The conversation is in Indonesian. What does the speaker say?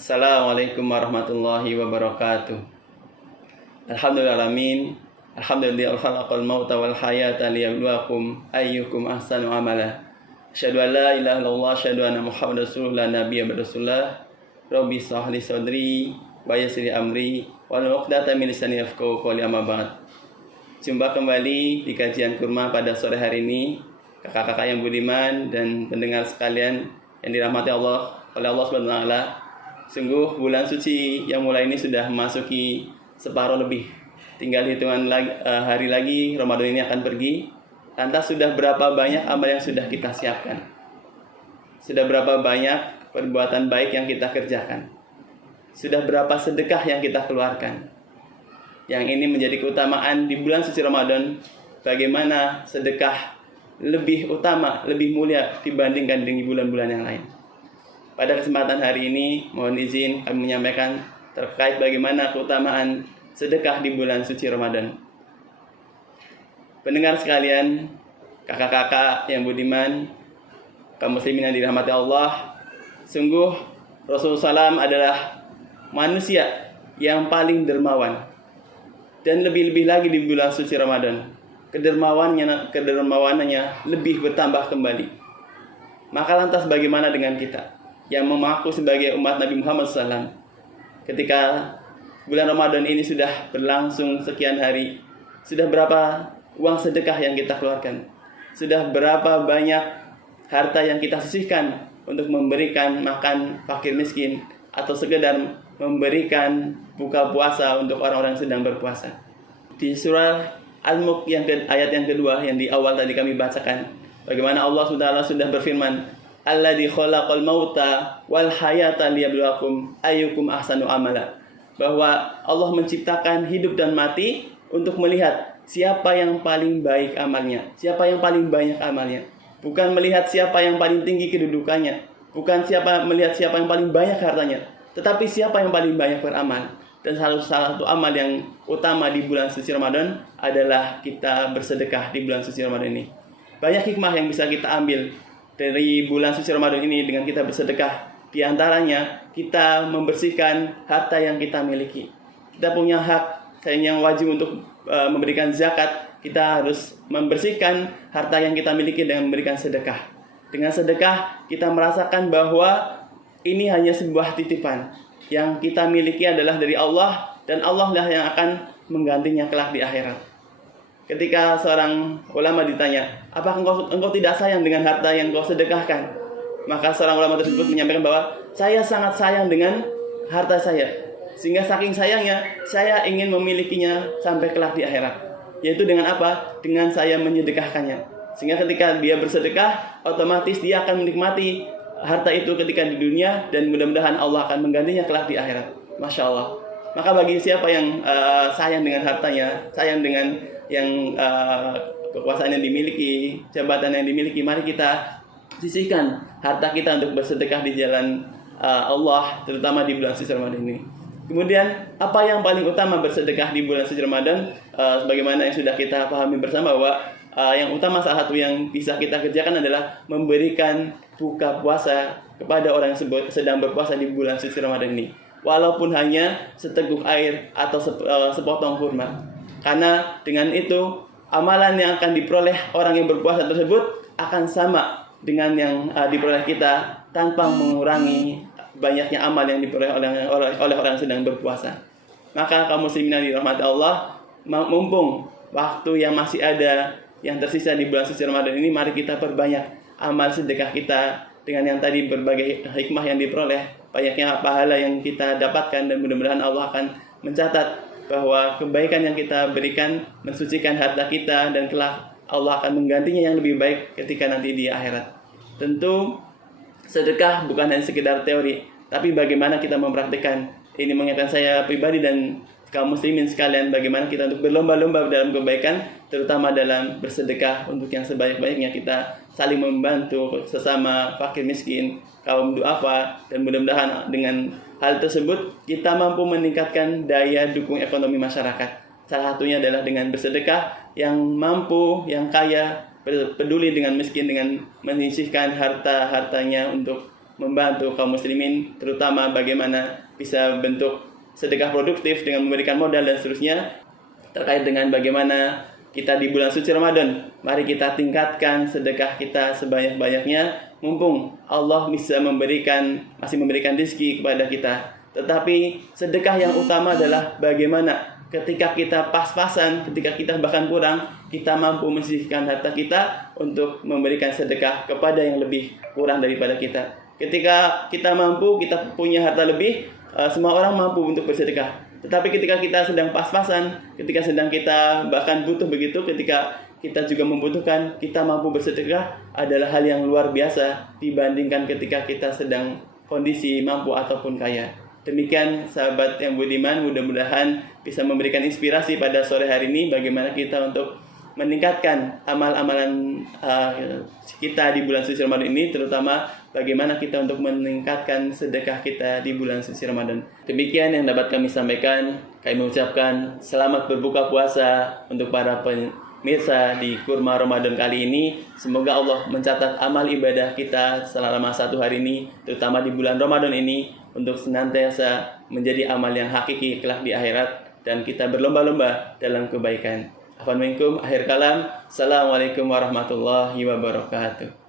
Assalamualaikum warahmatullahi wabarakatuh. Alhamdulillahalamin. Alhamdulillah khalaqal mauta wal hayata liyabluwakum ayyukum ahsanu amala. Asyhadu an la ilaha illallah, asyhadu anna Muhammadar rasulullah nabiyya rasulullah. Rabbi shrah li sadri wa yassir li amri wahlul 'uqdatam min lisani yafqahu qawli, amma ba'd. Jumpa kembali di kajian kurma pada sore hari ini, kakak-kakak yang budiman dan pendengar sekalian yang dirahmati Allah oleh Allah Subhanahu wa taala. Sungguh bulan suci yang mulai ini sudah memasuki separuh lebih. Tinggal hitungan hari lagi Ramadan ini akan pergi. Lantas sudah berapa banyak amal yang sudah kita siapkan? Sudah berapa banyak perbuatan baik yang kita kerjakan? Sudah berapa sedekah yang kita keluarkan? Yang ini menjadi keutamaan di bulan suci Ramadan. Bagaimana sedekah lebih utama, lebih mulia dibandingkan dengan bulan-bulan yang lain. Pada kesempatan hari ini, mohon izin kami menyampaikan terkait bagaimana keutamaan sedekah di bulan suci Ramadan. Pendengar sekalian, kakak-kakak yang budiman, kaum muslimin yang dirahmati Allah, sungguh Rasulullah SAW adalah manusia yang paling dermawan. Dan lebih-lebih lagi di bulan suci Ramadan, kedermawanannya lebih bertambah kembali. Maka lantas bagaimana dengan kita yang mengaku sebagai umat Nabi Muhammad SAW? Ketika bulan Ramadan ini sudah berlangsung sekian hari, sudah berapa uang sedekah yang kita keluarkan? Sudah berapa banyak harta yang kita sisihkan untuk memberikan makan fakir miskin, atau sekedar memberikan buka puasa untuk orang-orang yang sedang berpuasa? Di surah Al-Mulk ayat yang kedua yang di awal tadi kami bacakan, bagaimana Allah SWT sudah berfirman, Alladzi khalaqal mauta wal hayata liyabluwakum ayyukum ahsanu amala. Bahwa Allah menciptakan hidup dan mati untuk melihat siapa yang paling baik amalnya, siapa yang paling banyak amalnya. Bukan melihat siapa yang paling tinggi kedudukannya, bukan melihat siapa yang paling banyak hartanya, tetapi siapa yang paling banyak beramal. Dan salah satu amal yang utama di bulan suci Ramadan adalah kita bersedekah di bulan suci Ramadan ini. Banyak hikmah yang bisa kita ambil dari bulan suci Ramadan ini dengan kita bersedekah. Di antaranya, kita membersihkan harta yang kita miliki. Kita punya hak yang wajib untuk memberikan zakat. Kita harus membersihkan harta yang kita miliki dengan memberikan sedekah. Dengan sedekah, kita merasakan bahwa ini hanya sebuah titipan. Yang kita miliki adalah dari Allah, dan Allah lah yang akan menggantinya kelak di akhirat. Ketika seorang ulama ditanya, apakah engkau tidak sayang dengan harta yang engkau sedekahkan? Maka seorang ulama tersebut menyampaikan bahwa saya sangat sayang dengan harta saya. Sehingga saking sayangnya, saya ingin memilikinya sampai kelak di akhirat. Yaitu dengan apa? Dengan saya menyedekahkannya. Sehingga ketika dia bersedekah, otomatis dia akan menikmati harta itu ketika di dunia, dan mudah-mudahan Allah akan menggantinya kelak di akhirat. Masya Allah. Maka bagi siapa yang sayang dengan hartanya, sayang dengan yang kekuasaan yang dimiliki, jabatan yang dimiliki, mari kita sisihkan harta kita untuk bersedekah di jalan Allah, terutama di bulan suci Ramadan ini. Kemudian, apa yang paling utama bersedekah di bulan suci Ramadan? Sebagaimana yang sudah kita pahami bersama, bahwa yang utama salah satu yang bisa kita kerjakan adalah memberikan buka puasa kepada orang yang sedang berpuasa di bulan suci Ramadan ini. Walaupun hanya seteguk air atau sepotong kurma. Karena dengan itu, amalan yang akan diperoleh orang yang berpuasa tersebut akan sama dengan yang diperoleh kita, tanpa mengurangi banyaknya amal yang diperoleh oleh orang yang sedang berpuasa. Maka kaum muslimin yang dirahmati Allah, mumpung waktu yang masih ada yang tersisa di bulan suci Ramadan ini, mari kita perbanyak amal sedekah kita. Dengan yang tadi berbagai hikmah yang diperoleh, banyaknya pahala yang kita dapatkan, dan mudah-mudahan Allah akan mencatat bahwa kebaikan yang kita berikan mensucikan harta kita, dan kelak Allah akan menggantinya yang lebih baik ketika nanti di akhirat. Tentu sedekah bukan hanya sekedar teori, tapi bagaimana kita mempraktikkan. Ini mengingatkan saya pribadi dan kaum muslimin sekalian, bagaimana kita untuk berlomba-lomba dalam kebaikan, terutama dalam bersedekah untuk yang sebanyak-banyaknya. Kita saling membantu sesama fakir miskin, kaum duafa, dan mudah-mudahan dengan hal tersebut kita mampu meningkatkan daya dukung ekonomi masyarakat. Salah satunya adalah dengan bersedekah. Yang mampu, yang kaya, peduli dengan miskin dengan menyisihkan harta-hartanya untuk membantu kaum muslimin, terutama bagaimana bisa bentuk sedekah produktif dengan memberikan modal dan seterusnya. Terkait dengan bagaimana kita di bulan suci Ramadan, mari kita tingkatkan sedekah kita sebanyak-banyaknya, mumpung Allah masih memberikan rezeki kepada kita. Tetapi sedekah yang utama adalah bagaimana ketika kita pas-pasan, ketika kita bahkan kurang, kita mampu menyisihkan harta kita untuk memberikan sedekah kepada yang lebih kurang daripada kita. Ketika kita mampu, kita punya harta lebih, semua orang mampu untuk bersedekah. Tetapi ketika kita sedang pas-pasan, ketika sedang kita bahkan butuh begitu, ketika kita juga membutuhkan, kita mampu bersedekah adalah hal yang luar biasa dibandingkan ketika kita sedang kondisi mampu ataupun kaya. Demikian sahabat yang budiman, mudah-mudahan bisa memberikan inspirasi pada sore hari ini bagaimana kita untuk meningkatkan amal-amalan kita di bulan suci Ramadan ini, terutama bagaimana kita untuk meningkatkan sedekah kita di bulan suci Ramadan. Demikian yang dapat kami sampaikan. Kami mengucapkan selamat berbuka puasa untuk para pemirsa di Kurma Ramadan kali ini. Semoga Allah mencatat amal ibadah kita selama satu hari ini, terutama di bulan Ramadan ini, untuk senantiasa menjadi amal yang hakiki kelak di akhirat, dan kita berlomba-lomba dalam kebaikan. Afwan minkum, akhir kalam. Assalamualaikum warahmatullahi wabarakatuh.